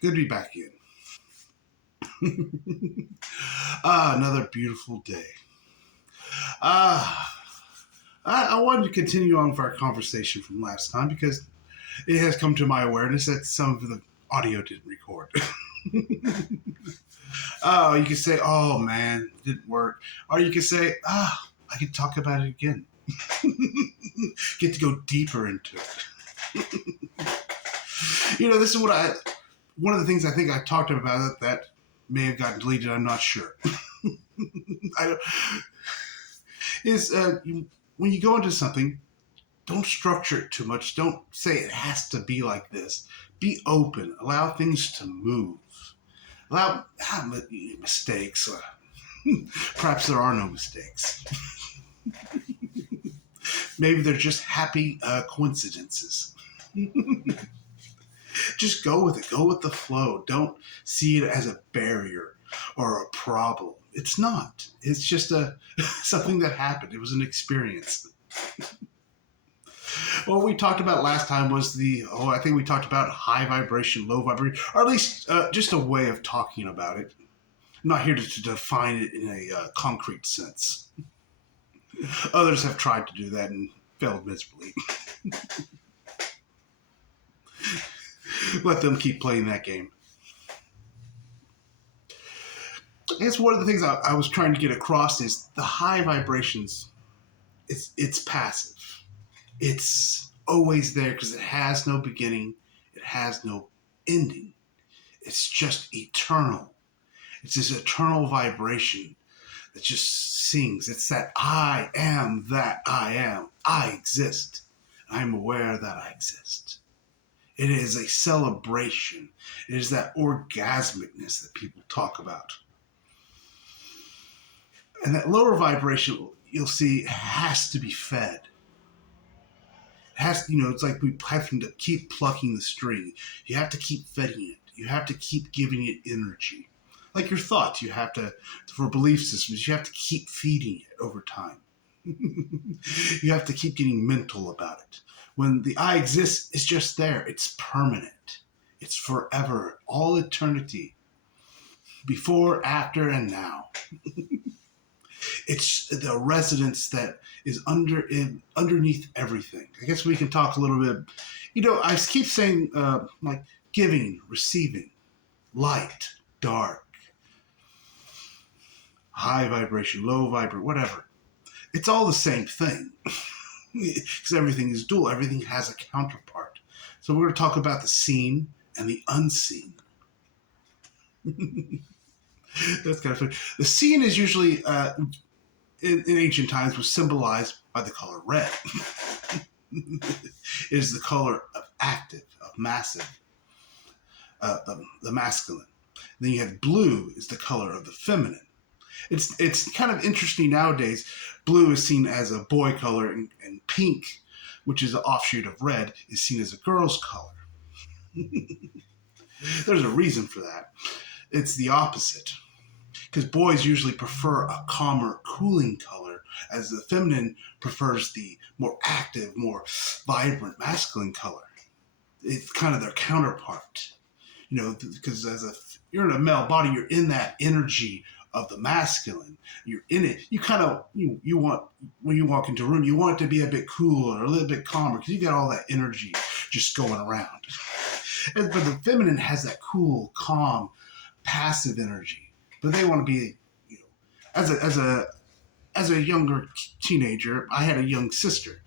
Good to be back again. Another beautiful day. Ah, I wanted to continue on with our conversation from last time because it has come to my awareness that some of the audio didn't record. You can say, "Oh man, it didn't work," or you can say, I can talk about it again." Get to go deeper into it. This is what one of the things I think I talked about that may have gotten deleted. I'm not sure. I don't, is when you go into something, don't structure it too much. Don't say it has to be like this. Be open. Allow things to move. Allow mistakes. Perhaps there are no mistakes. Maybe they're just happy coincidences. Just go with it. Go with the flow. Don't see it as a barrier or a problem. It's not. It's just something that happened. It was an experience. What we talked about last time was I think we talked about high vibration, low vibration, or at least just a way of talking about it. I'm not here to define it in a concrete sense. Others have tried to do that and failed miserably. Let them keep playing that game. I guess one of the things I was trying to get across is the high vibrations. It's passive. It's always there because it has no beginning. It has no ending. It's just eternal. It's this eternal vibration that just sings. It's that I am that I am. I exist. I'm aware that I exist. It is a celebration. It is that orgasmicness that people talk about. And that lower vibration, you'll see, has to be fed. It has to, it's like we having to keep plucking the string. You have to keep feeding it. You have to keep giving it energy. Like your thoughts, you have to, for belief systems, you have to keep feeding it over time. You have to keep getting mental about it. When the I exist, it's just there. It's permanent. It's forever, all eternity, before, after, and now. It's the residence that is underneath everything. I guess we can talk a little bit. I keep saying like giving, receiving, light, dark, high vibration, low vibration, whatever. It's all the same thing because everything is dual. Everything has a counterpart. So we're going to talk about the seen and the unseen. That's kind of funny. The seen is usually in ancient times was symbolized by the color red. It is the color of active, of massive, the masculine. Then you have blue is the color of the feminine. It's kind of interesting nowadays. Blue is seen as a boy color, and pink, which is an offshoot of red, is seen as a girl's color. There's a reason for that. It's the opposite. Because boys usually prefer a calmer, cooling color, as the feminine prefers the more active, more vibrant, masculine color. It's kind of their counterpart. Because you're in a male body, you're in that energy of the masculine. You're in it. You kind of, you want, when you walk into a room, you want it to be a bit cooler, a little bit calmer, because you got all that energy just going around. But the feminine has that cool, calm, passive energy. But they want to be, as a younger teenager, I had a young sister,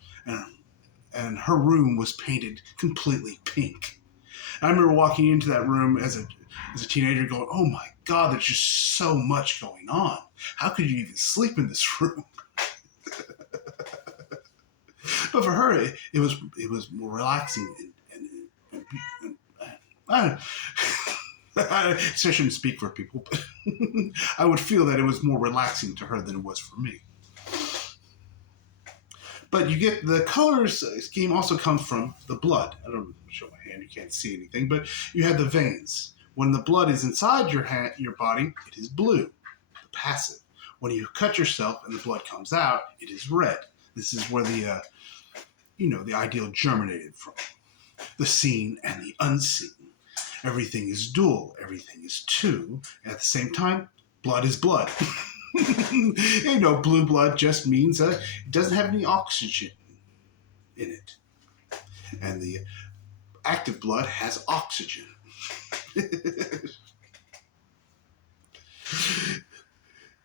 and her room was painted completely pink. I remember walking into that room as a teenager, going, "Oh my God, there's just so much going on. How could you even sleep in this room?" But for her, it was more relaxing and I don't know. I shouldn't speak for people, but I would feel that it was more relaxing to her than it was for me. But you get the colors scheme also comes from the blood. I don't show my hand; you can't see anything, but you have the veins. When the blood is inside your body, it is blue, the passive. When you cut yourself and the blood comes out, it is red. This is where the ideal germinated from. The seen and the unseen. Everything is dual. Everything is two. And at the same time, blood is blood. Blue blood just means it doesn't have any oxygen in it. And the active blood has oxygen.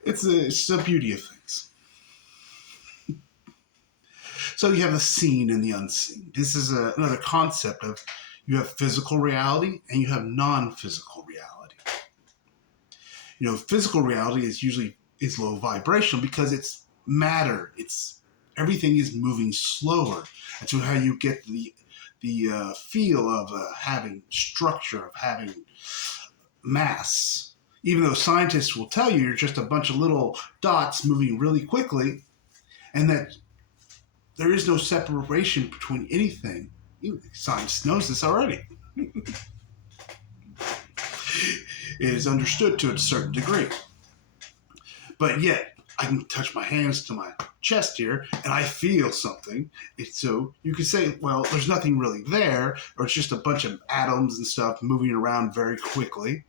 It's the beauty of things. So you have the seen and the unseen. This is another concept of you have physical reality and you have non-physical reality. Physical reality is low vibrational because it's matter. Everything is moving slower. And so how you get the feel of having structure, of having mass. Even though scientists will tell you you're just a bunch of little dots moving really quickly, and that there is no separation between anything. Science knows this already. It is understood to a certain degree. But yet, I can touch my hands to my chest here, and I feel something. So you could say, well, there's nothing really there, or it's just a bunch of atoms and stuff moving around very quickly.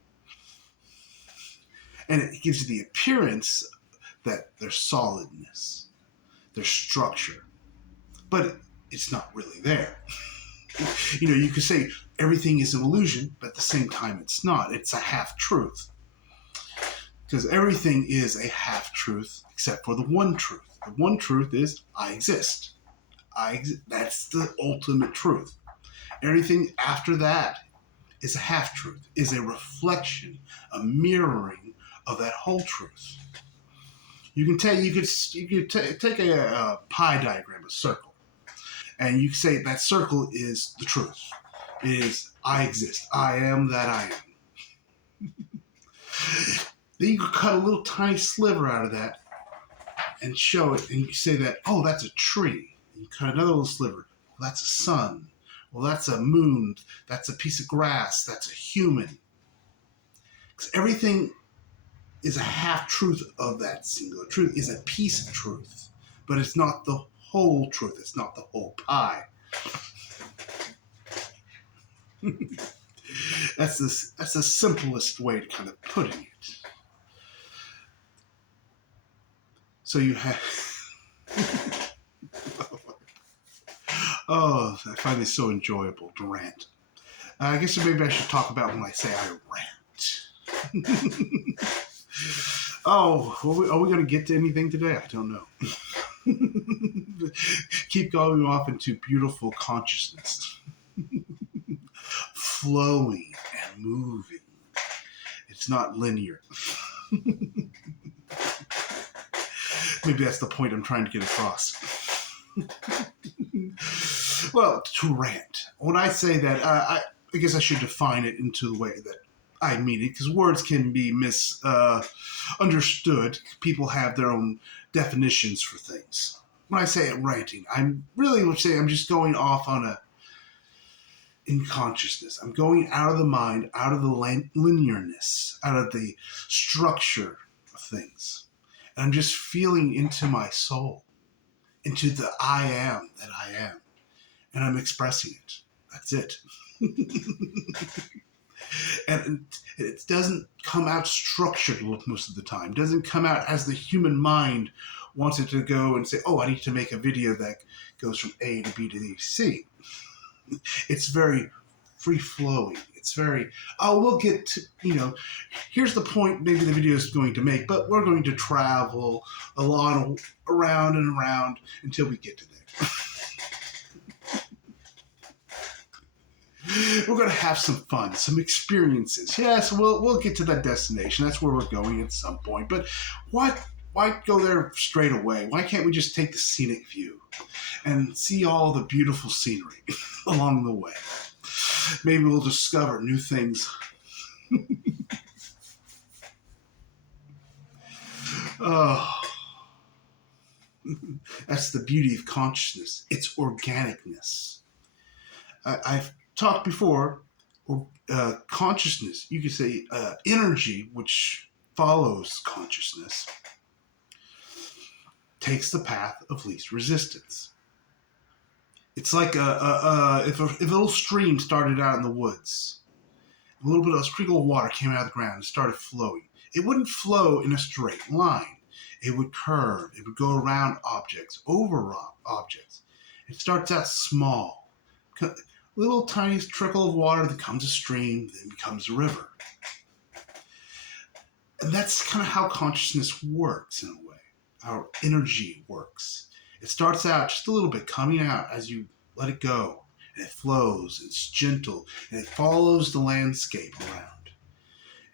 And it gives you the appearance that there's solidness, there's structure, but it's not really there. You could say everything is an illusion, but at the same time it's not. It's a half-truth. Because everything is a half-truth except for the one truth. The one truth is I exist. That's the ultimate truth. Everything after that is a half-truth, is a reflection, a mirroring of that whole truth. You could take a pie diagram, a circle, and you could say that circle is the truth. It is I exist. I am that I am. Then you could cut a little tiny sliver out of that and show it, and you say that, oh, that's a tree. And you cut another little sliver. Well, that's a sun. Well, that's a moon. That's a piece of grass. That's a human. Because everything is a half-truth of that singular truth, is a piece of truth. But it's not the whole truth. It's not the whole pie. That's the simplest way to kind of putting it. So you have... Oh, I find this so enjoyable to rant. I guess maybe I should talk about when I say I rant. Oh, are we going to get to anything today? I don't know. Keep going off into beautiful consciousness. Flowing and moving. It's not linear. Maybe that's the point I'm trying to get across. Well, to rant. When I say that, I guess I should define it into the way that I mean it, because words can be misunderstood. People have their own definitions for things. When I say ranting, I'm really saying I'm just going off on in consciousness. I'm going out of the mind, out of the linearness, out of the structure of things. And I'm just feeling into my soul, into the I am that I am. And I'm expressing it. That's it. And it doesn't come out structured most of the time. It doesn't come out as the human mind wants it to go and say, oh, I need to make a video that goes from A to B to C. It's very free-flowing. It's very, oh, we'll get to, here's the point maybe the video is going to make, but we're going to travel along, around and around until we get to there. We're going to have some fun, some experiences. Yes, we'll get to that destination. That's where we're going at some point. But why go there straight away? Why can't we just take the scenic view and see all the beautiful scenery along the way? Maybe we'll discover new things. Oh, that's the beauty of consciousness. It's organicness. I've talked before, consciousness, you could say energy, which follows consciousness, takes the path of least resistance. It's like if a little stream started out in the woods, a little bit of a sprinkle of water came out of the ground and started flowing. It wouldn't flow in a straight line. It would curve. It would go around objects, over objects. It starts out small. Little tiny trickle of water that becomes a stream, then becomes a river. And that's kind of how consciousness works in a way. How energy works. It starts out just a little bit, coming out as you let it go. And it flows, it's gentle, and it follows the landscape around.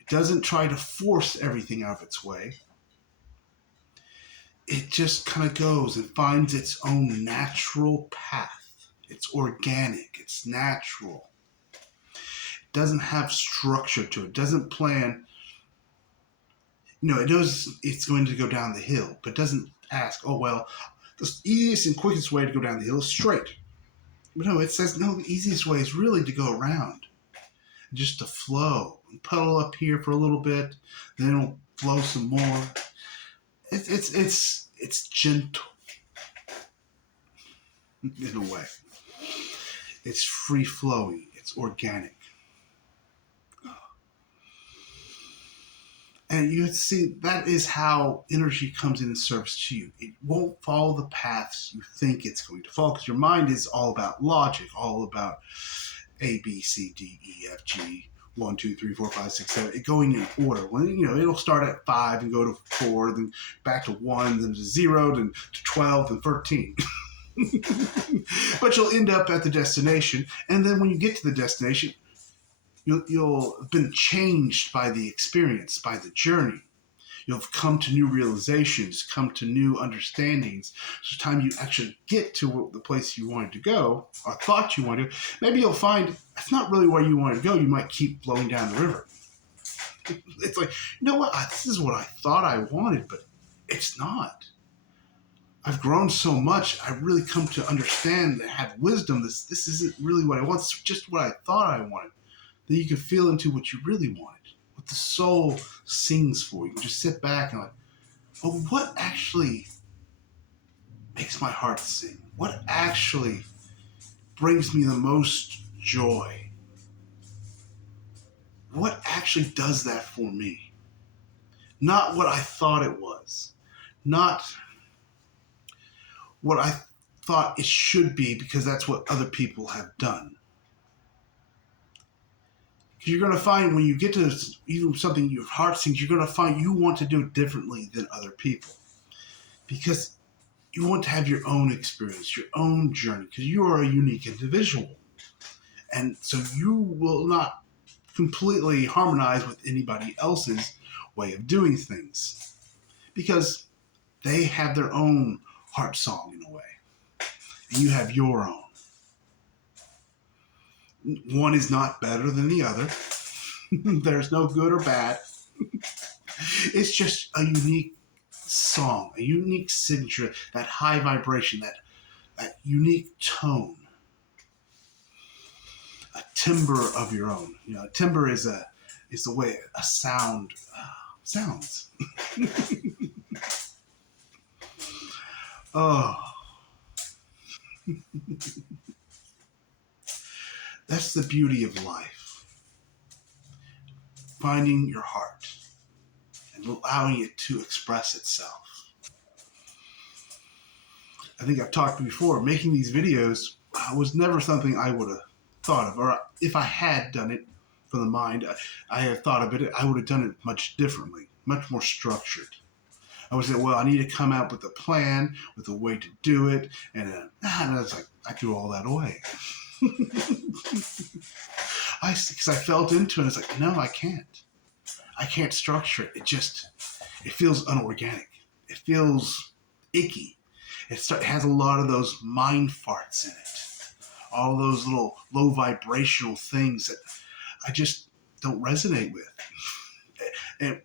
It doesn't try to force everything out of its way. It just kind of goes and finds its own natural path. It's organic, it's natural. It doesn't have structure to it. It doesn't plan. It knows it's going to go down the hill, but doesn't ask, oh, well, the easiest and quickest way to go down the hill is straight. But no, it says, no, the easiest way is really to go around. Just to flow and puddle up here for a little bit, then it'll flow some more. It's gentle in a way. It's free flowing. It's organic. And you see, that is how energy comes in and serves to you. It won't follow the paths you think it's going to follow, because your mind is all about logic, all about A, B, C, D, E, F, G, 1, 2, 3, 4, 5, 6, 7, it going in order. When it'll start at 5 and go to 4, then back to 1, then to 0, then to 12, then 13. But you'll end up at the destination, and then when you get to the destination, you'll have been changed by the experience, by the journey. You'll have come to new realizations, come to new understandings. So the time you actually get to the place you wanted to go, or thought you wanted to, maybe you'll find that's not really where you wanted to go. You might keep flowing down the river. It's like, you know what? This is what I thought I wanted, but it's not. I've grown so much. I've really come to understand and have wisdom. This isn't really what I want. It's just what I thought I wanted. Then you can feel into what you really wanted, what the soul sings for. You can just sit back and like, oh, what actually makes my heart sing? What actually brings me the most joy? What actually does that for me? Not what I thought it was. Not what I thought it should be because that's what other people have done. You're going to find when you get to even something your heart sings, you're going to find you want to do it differently than other people. Because you want to have your own experience, your own journey, because you are a unique individual. And so you will not completely harmonize with anybody else's way of doing things. Because they have their own heart song in a way. And you have your own. One is not better than the other. There's no good or bad. It's just a unique song, a unique signature, that high vibration, that unique tone. A timbre of your own. A timbre is the way a sound sounds. Oh. That's the beauty of life. Finding your heart and allowing it to express itself. I think I've talked before, making these videos was never something I would have thought of. Or if I had done it from the mind, I have thought of it, I would have done it much differently, much more structured. I would say, well, I need to come out with a plan, with a way to do it. And I was like, I threw all that away. Because I felt into it. It's like, no, I can't. I can't structure it. It feels unorganic. It feels icky. It has a lot of those mind farts in it. All those little low vibrational things that I just don't resonate with. It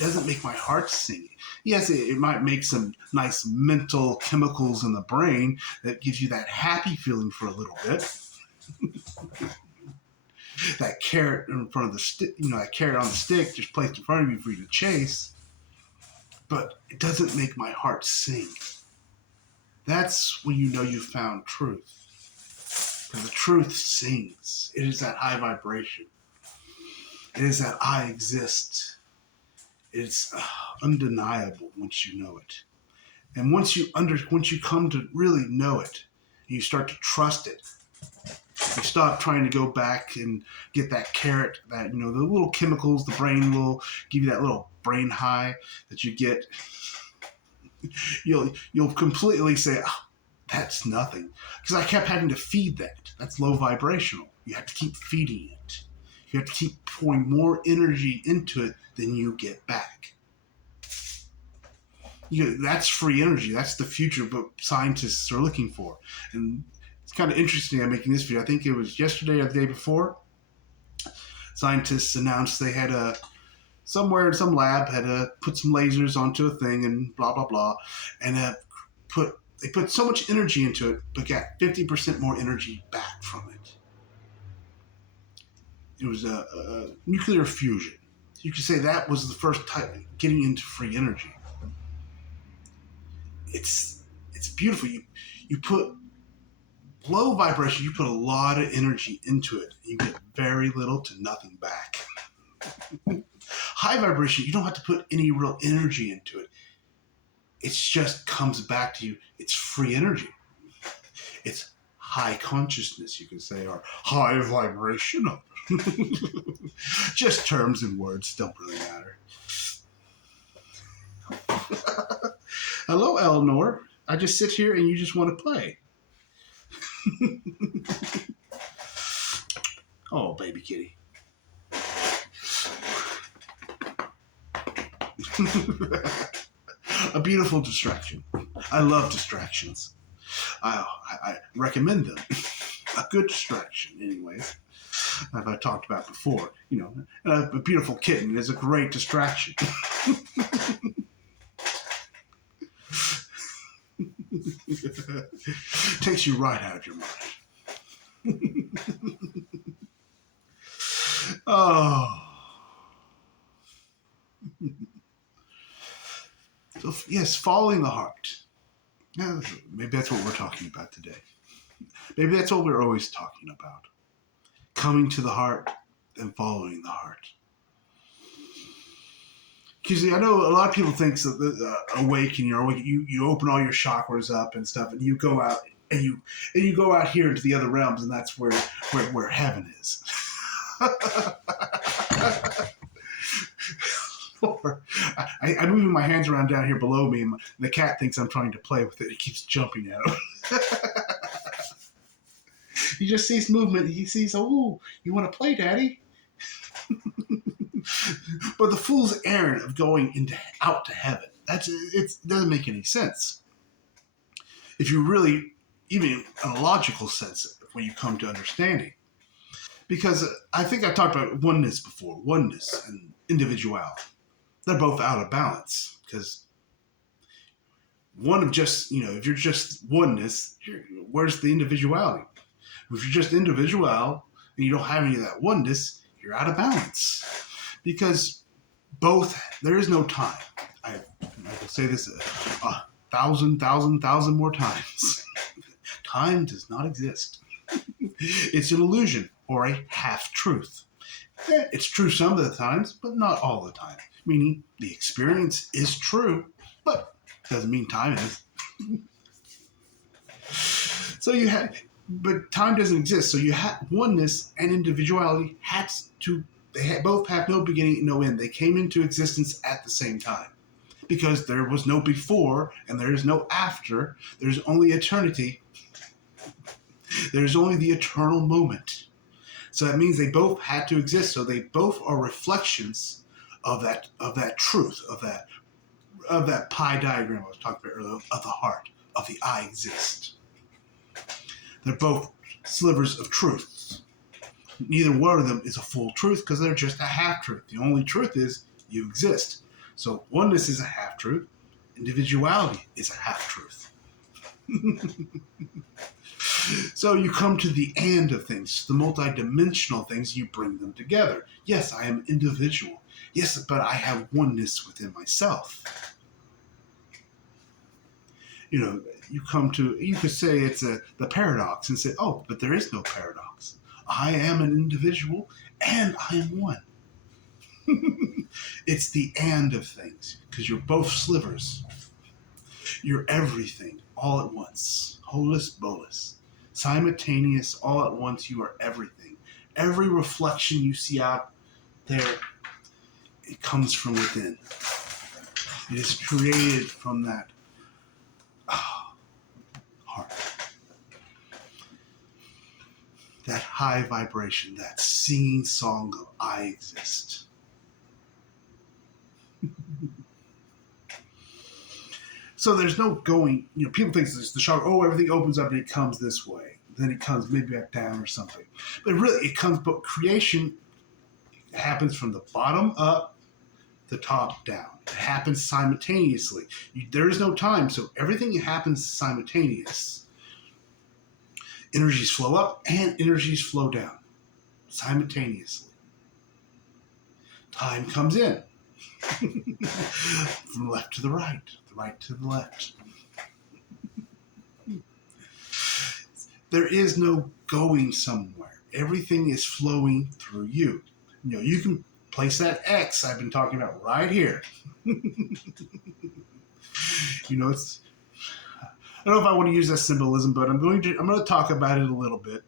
doesn't make my heart sing. Yes, it might make some nice mental chemicals in the brain that gives you that happy feeling for a little bit. That carrot in front of the stick, that carrot on the stick just placed in front of you for you to chase. But it doesn't make my heart sing. That's when you know you found truth. Because the truth sings. It is that high vibration. It is that I exist. It's undeniable once you know it. And once you come to really know it, you start to trust it. You stop trying to go back and get that carrot, that the little chemicals the brain will give you, that little brain high that you get. You'll completely say, oh, that's nothing, because I kept having to feed that. That's low vibrational. You have to keep feeding it. You have to keep pouring more energy into it than you get back. That's free energy. That's the future, but scientists are looking for. And it's kind of interesting. I'm making this video. I think it was yesterday or the day before. Scientists announced they had somewhere in some lab had put some lasers onto a thing and blah blah blah, and they put so much energy into it, but got 50% more energy back from it. It was a nuclear fusion. You could say that was the first time getting into free energy. It's beautiful. You put low vibration, you put a lot of energy into it. You get very little to nothing back. High vibration, you don't have to put any real energy into it. It just comes back to you. It's free energy. It's high consciousness, you could say, or high vibrational. Just terms and words don't really matter. Hello, Eleanor. I just sit here and you just want to play. Oh, baby kitty. A beautiful distraction. I love distractions. I recommend them. A good distraction, anyways. As I talked about before, a beautiful kitten is a great distraction. Takes you right out of your mind. Oh. So, yes, following the heart. Yeah, maybe that's what we're talking about today. Maybe that's what we're always talking about. Coming to the heart and following the heart. Because I know a lot of people think that awake and you're awake, you open all your chakras up and stuff, and you go out and you go out here into the other realms, and that's where heaven is. Or I'm moving my hands around down here below me, and the cat thinks I'm trying to play with it. He keeps jumping at him. He just sees movement. He sees, oh, you want to play, Daddy? But the fool's errand of going out to heaven, it doesn't make any sense. If you really, even in a logical sense, when you come to understanding. Because I think I talked about oneness before, oneness and individuality. They're both out of balance, because one of just, if you're just oneness, where's the individuality? If you're just individual and you don't have any of that oneness, you're out of balance. Because there is no time. I will say this a thousand more times. Time does not exist. It's an illusion or a half-truth. It's true some of the times, but not all the time. Meaning the experience is true, but doesn't mean time is. But time doesn't exist. So you have oneness and individuality both have no beginning and no end. They came into existence at the same time. Because there was no before and there is no after. There's only eternity. There's only the eternal moment. So that means they both had to exist. So they both are reflections of that truth, of that pie diagram I was talking about earlier, of the heart, of the I exist. They're both slivers of truth. Neither one of them is a full truth because they're just a half-truth. The only truth is you exist. So oneness is a half-truth. Individuality is a half-truth. So you come to the and of things, the multidimensional things, you bring them together. Yes, I am individual. Yes, but I have oneness within myself. You could say it's the paradox and say, oh, but there is no paradox. I am an individual and I am one. It's the and of things, because you're both slivers. You're everything all at once. Holus bolus. Simultaneous all at once, you are everything. Every reflection you see out there, it comes from within. It is created from that heart. That high vibration, that singing song of I exist. So there's no going, people think it's the chakra, everything opens up and it comes this way. Then it comes maybe back down or something. But really, but creation happens from the bottom up, the top down. It happens simultaneously. There is no time, so everything happens simultaneous. Energies flow up and energies flow down simultaneously. Time comes in from left to the right to the left. There is no going somewhere. Everything is flowing through you. You can place that X I've been talking about right here. It's. I don't know if I want to use that symbolism, but I'm going to talk about it a little bit.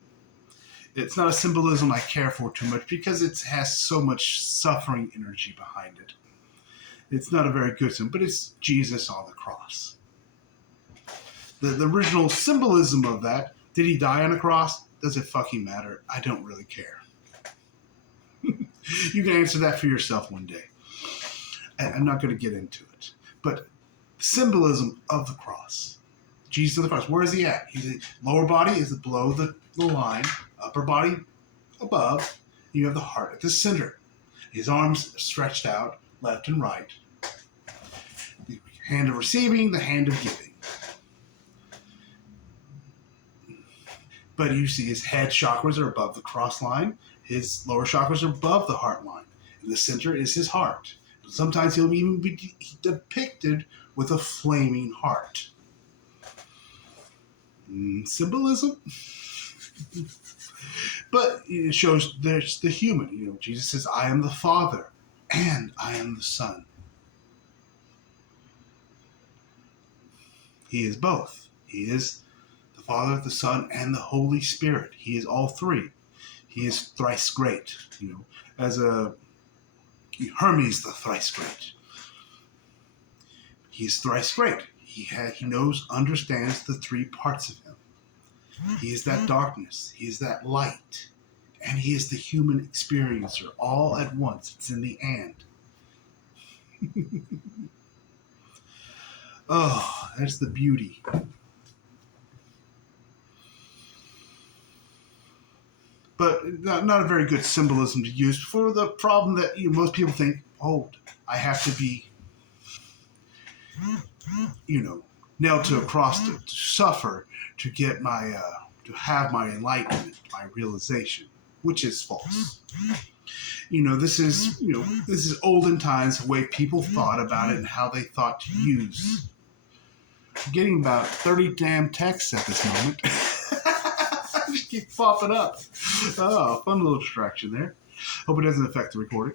It's not a symbolism I care for too much because it has so much suffering energy behind it. It's not a very good symbol, but it's Jesus on the cross. The original symbolism of that, did he die on a cross? Does it fucking matter? I don't really care. You can answer that for yourself one day. I'm not going to get into it. But symbolism of the cross. Jesus on the cross. Where is he at? Lower body is below the line. Upper body above. You have the heart at the center. His arms stretched out, left and right. The hand of receiving, the hand of giving. But you see his head chakras are above the cross line. His lower chakras are above the heart line. In the center is his heart. Sometimes he'll even be depicted with a flaming heart. Symbolism? But it shows there's the human. Jesus says, I am the Father and I am the Son. He is both. He is the Father, the Son, and the Holy Spirit. He is all three. He is thrice great. As a Hermes, the thrice great. He is thrice great. He knows, understands the three parts of him. He is that darkness. He is that light. And he is the human experiencer all at once. It's in the and. Oh, that's the beauty. But not a very good symbolism to use for the problem that most people think, I have to be, nailed to a cross to suffer to get my, to have my enlightenment, my realization, which is false. This is olden times, the way people thought about it and how they thought to use. I'm getting about 30 damn texts at this moment. Just keep popping up. Oh, fun little distraction there. Hope it doesn't affect the recording.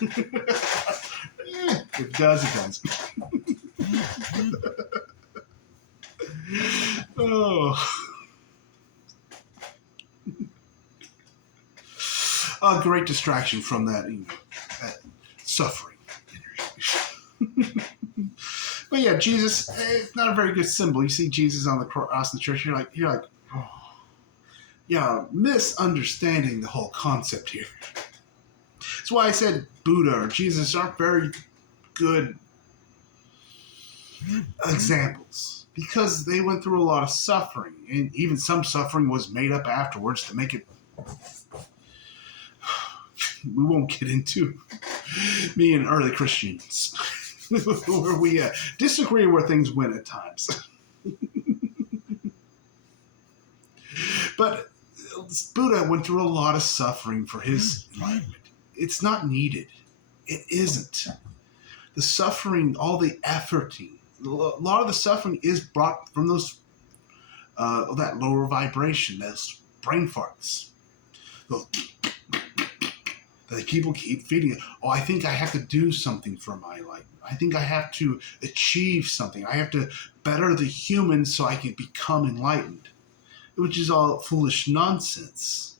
If it does, it does. Oh. A great distraction from that, that suffering. But yeah, Jesus, it's not a very good symbol. You see Jesus on the cross in the church, you're like, misunderstanding the whole concept here. That's why I said Buddha or Jesus aren't very good examples, because they went through a lot of suffering, and even some suffering was made up afterwards to make it. We won't get into me and early Christians where we disagree where things went at times. But Buddha went through a lot of suffering for his enlightenment. It's not needed. It isn't. The suffering, all the efforting, a lot of the suffering is brought from those that lower vibration, those brain farts. that people keep feeding it. Oh, I think I have to do something for my enlightenment. I think I have to achieve something. I have to better the human so I can become enlightened, which is all foolish nonsense,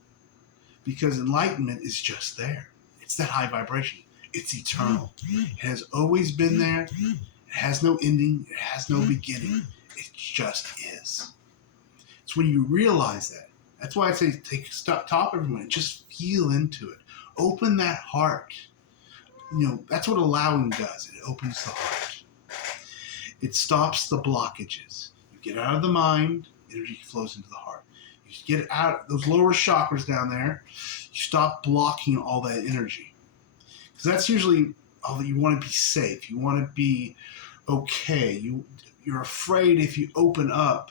because enlightenment is just there. It's that high vibration. It's eternal. It has always been there. It has no ending. It has no beginning. It just is. It's when you realize that. That's why I say stop everyone and just feel into it. Open that heart. That's what allowing does. It opens the heart. It stops the blockages. You get out of the mind, energy flows into the heart. You get out those lower chakras down there. You stop blocking all that energy. Because that's usually all that you want to be safe. You want to be okay. You're afraid if you open up,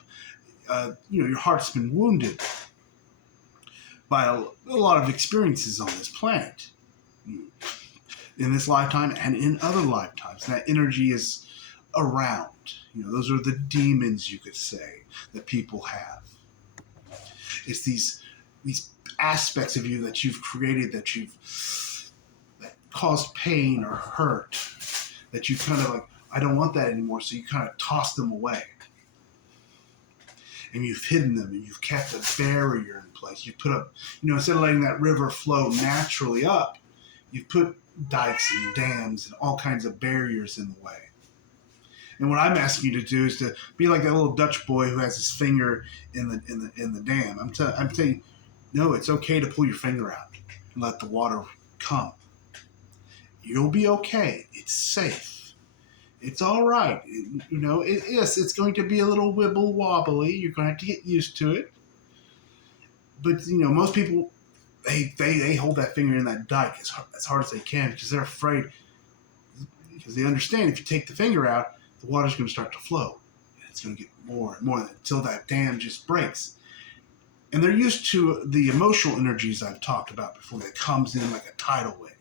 your heart's been wounded by a lot of experiences on this planet, in this lifetime and in other lifetimes. That energy is around. Those are the demons, you could say, that people have. It's these aspects of you that you've created that cause pain or hurt, that you kind of I don't want that anymore, so you kind of toss them away. And you've hidden them, and you've kept a barrier in place. You put up, instead of letting that river flow naturally up, you've put dikes and dams and all kinds of barriers in the way. And what I'm asking you to do is to be like that little Dutch boy who has his finger in the dam. I'm telling you, no, it's okay to pull your finger out and let the water come. You'll be okay. It's safe. It's all right. Yes, it's going to be a little wibble wobbly. You're going to have to get used to it. But most people, they hold that finger in that dike as hard as they can because they're afraid. Because they understand if you take the finger out, the water's going to start to flow. And it's going to get more and more until that dam just breaks. And they're used to the emotional energies I've talked about before that comes in like a tidal wave.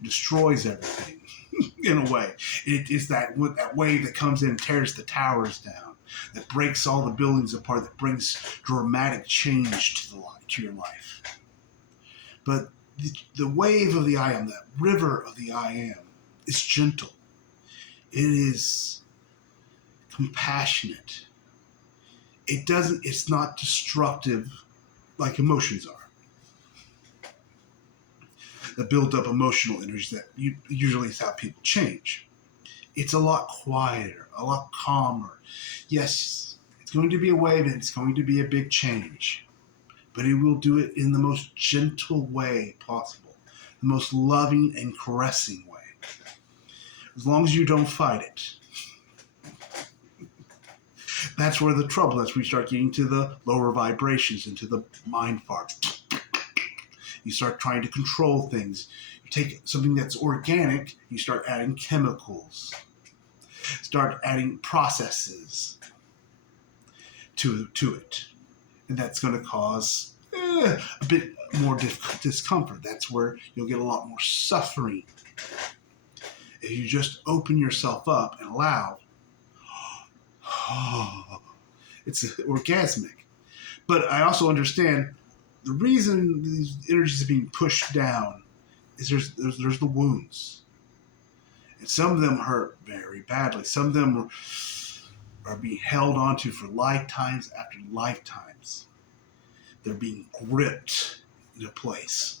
It destroys everything in a way. It is that wave that comes in and tears the towers down, that breaks all the buildings apart, that brings dramatic change to your life. But the wave of the I Am, that river of the I Am, is gentle. It is compassionate. It's not destructive like emotions are. The built up emotional energy that usually is how people change. It's a lot quieter, a lot calmer. Yes, it's going to be a wave and it's going to be a big change, but it will do it in the most gentle way possible, the most loving and caressing way. As long as you don't fight it. That's where the trouble is. We start getting to the lower vibrations, into the mind fart. You start trying to control things. You take something that's organic, you start adding chemicals. Start adding processes to it. And that's going to cause a bit more discomfort. That's where you'll get a lot more suffering. If you just open yourself up and allow, it's orgasmic. But I also understand the reason these energies are being pushed down is there's the wounds. And some of them hurt very badly. Some of them are being held onto for lifetimes after lifetimes. They're being gripped into place.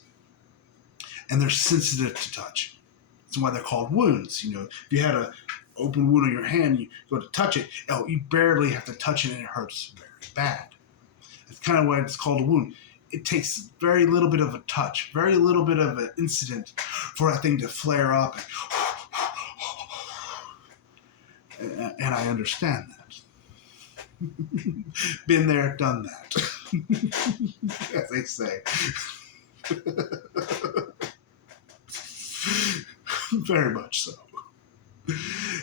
And they're sensitive to touch. That's why they're called wounds. If you had an open wound on your hand, you go to touch it, you barely have to touch it and it hurts very bad. That's kind of why it's called a wound. It takes very little bit of a touch, very little bit of an incident for that thing to flare up. And I understand that. Been there, done that. As they say. Very much so.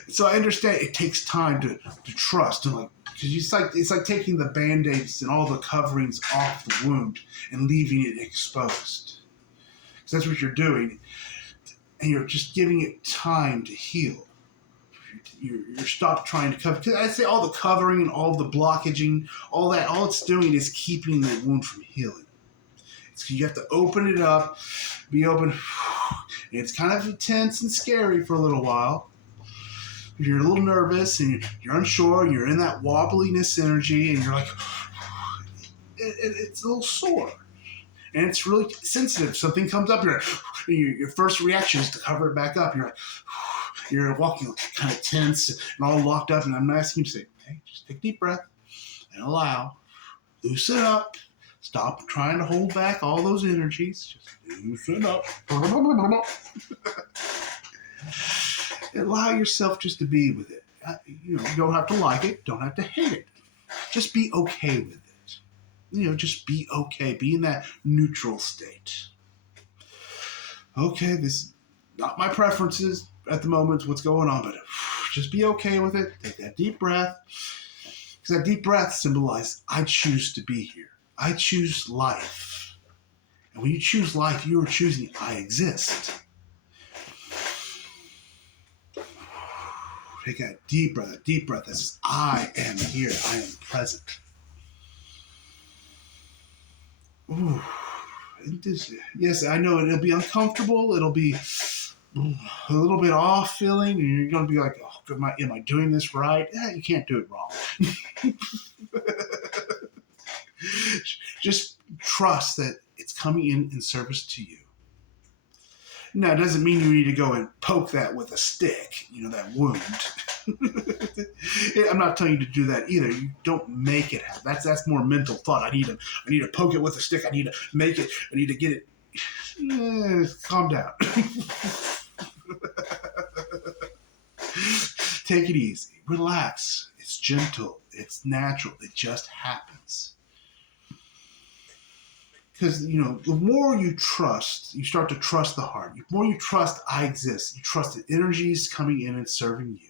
So I understand it takes time to trust and because it's like taking the band-aids and all the coverings off the wound and leaving it exposed. Because that's what you're doing, and you're just giving it time to heal. You're stop trying to cover. Because I say all the covering and all the blockaging, all that, all it's doing is keeping the wound from healing. You have to open it up, be open. And it's kind of tense and scary for a little while. You're a little nervous and you're unsure. You're in that wobbliness energy, and you're like, it's a little sore. And it's really sensitive. Something comes up, your first reaction is to cover it back up. You're walking kind of tense and all locked up, and I'm asking you to say, hey, just take a deep breath and allow. Loosen up. Stop trying to hold back all those energies. Just loosen up. Allow yourself just to be with it. You don't have to like it. Don't have to hate it. Just be okay with it. Just be okay. Be in that neutral state. Okay, this is not my preferences at the moment, what's going on, but just be okay with it. Take that deep breath. Because that deep breath symbolizes, I choose to be here. I choose life. And when you choose life, you are choosing, I exist. Take that deep breath that says, I am here. I am present. Ooh. Yes, I know it'll be uncomfortable. It'll be a little bit off feeling, and you're going to be like, oh, am I doing this right? Yeah, you can't do it wrong. Just trust that it's coming in service to you. Now, it doesn't mean you need to go and poke that with a stick, that wound. I'm not telling you to do that either. You don't make it happen. That's more mental thought. I need to poke it with a stick. I need to make it. I need to get it. Calm down. Take it easy. Relax. It's gentle. It's natural. It just happens. Because, the more you trust, you start to trust the heart. The more you trust I exist, you trust the energies coming in and serving you.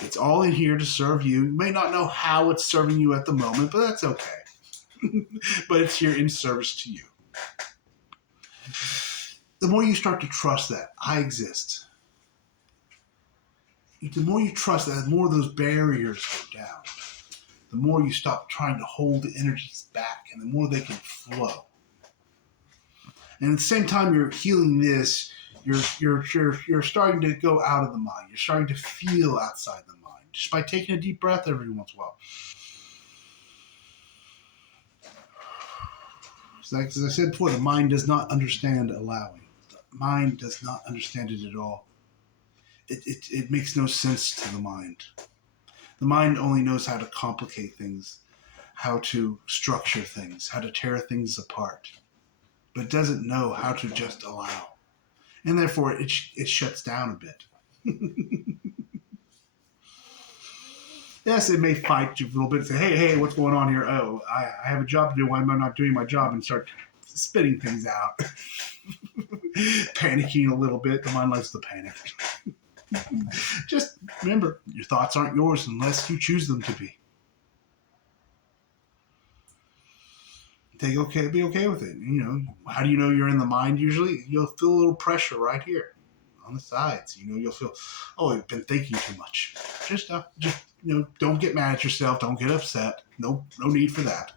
It's all in here to serve you. You may not know how it's serving you at the moment, but that's okay. But it's here in service to you. The more you start to trust that I exist, the more you trust that, the more those barriers go down. The more you stop trying to hold the energies back, and the more they can flow. And at the same time you're healing this, you're starting to go out of the mind. You're starting to feel outside the mind just by taking a deep breath every once in a while. Like, as I said before, the mind does not understand allowing. The mind does not understand it at all. It makes no sense to the mind. The mind only knows how to complicate things, how to structure things, how to tear things apart. But it doesn't know how to just allow. And therefore, it shuts down a bit. Yes, it may fight you a little bit and say, hey, what's going on here? Oh, I have a job to do. Why am I not doing my job? And start spitting things out. Panicking a little bit. The mind likes to panic. Just remember, your thoughts aren't yours unless you choose them to be. Be okay with it. How do you know you're in the mind usually? You'll feel a little pressure right here on the sides. You'll feel, I've been thinking too much. Just don't get mad at yourself. Don't get upset. No need for that.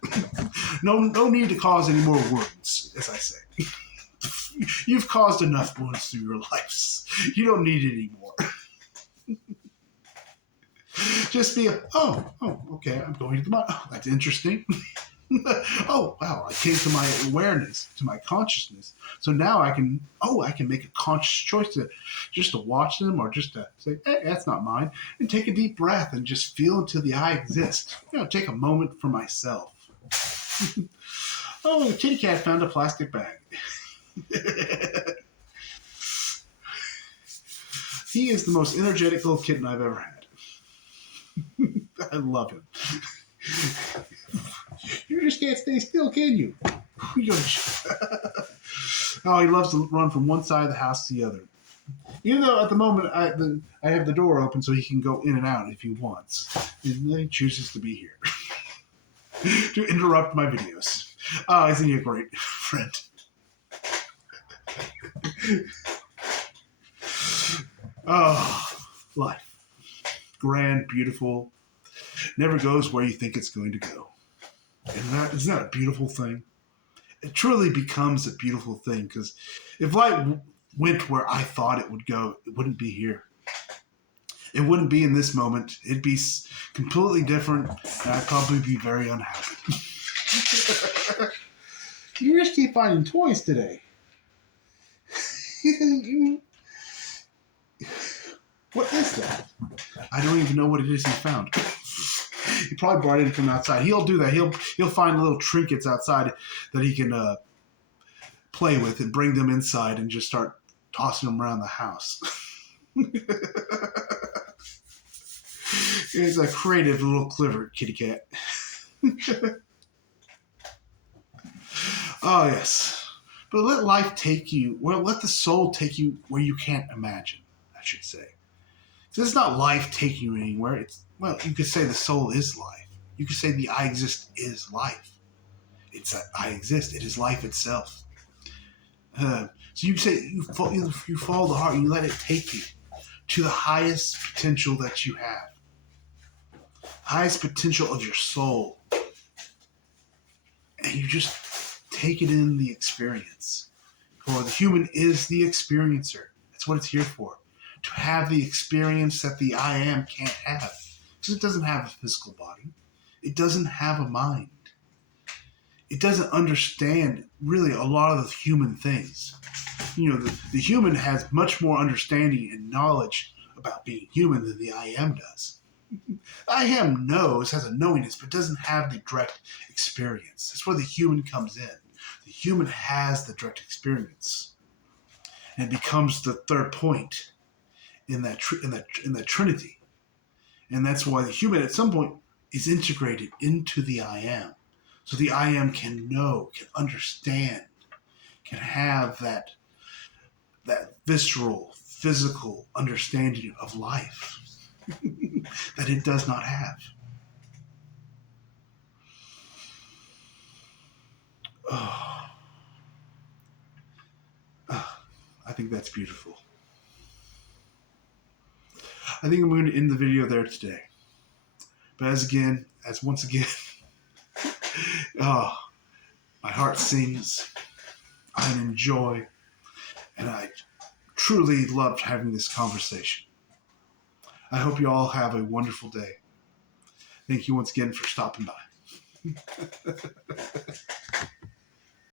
No need to cause any more wounds, as I say. You've caused enough wounds through your lives. You don't need it anymore. Just be okay, I'm going to the mind. Oh, that's interesting. Oh, wow, I came to my awareness, to my consciousness. So now I can make a conscious choice to watch them, or just to say, hey, that's not mine, and take a deep breath and just feel into the I exist. Take a moment for myself. Oh, the kitty cat found a plastic bag. He is the most energetic little kitten I've ever had. I love him. You just can't stay still, can you? Oh, he loves to run from one side of the house to the other. Even though at the moment I have the door open so he can go in and out if he wants. And he chooses to be here. To interrupt my videos. Oh, isn't he a great friend? Oh, life. Grand, beautiful. Never goes where you think it's going to go. Isn't that a beautiful thing? It truly becomes a beautiful thing, because if light went where I thought it would go, it wouldn't be here. It wouldn't be in this moment. It'd be completely different, and I'd probably be very unhappy. You just keep finding toys today. What is that? I don't even know what it is he found. He probably brought it in from outside. He'll do that. He'll find little trinkets outside that he can play with and bring them inside and just start tossing them around the house. He's a creative little clever kitty cat. Oh yes, but let life take you. Well, let the soul take you where you can't imagine, I should say. So it's not life taking you anywhere. It's, well, you could say the soul is life. You could say the I exist is life. It's that I exist. It is life itself. So you say you follow the heart and you let it take you to the highest potential that you have, highest potential of your soul, and you just take it in the experience. For the human is the experiencer. That's what it's here for. To have the experience that the I am can't have. Because it doesn't have a physical body. It doesn't have a mind. It doesn't understand really a lot of the human things. You know, the human has much more understanding and knowledge about being human than the I am does. I am knows, has a knowingness, but doesn't have the direct experience. That's where the human comes in. The human has the direct experience. And it becomes the third point in that trinity. And that's why the human at some point is integrated into the I am. So the I am can know, can understand, can have that visceral, physical understanding of life that it does not have. Oh, I think that's beautiful. I think I'm going to end the video there today. But once again, oh, my heart sings, I enjoy, and I truly loved having this conversation. I hope you all have a wonderful day. Thank you once again for stopping by.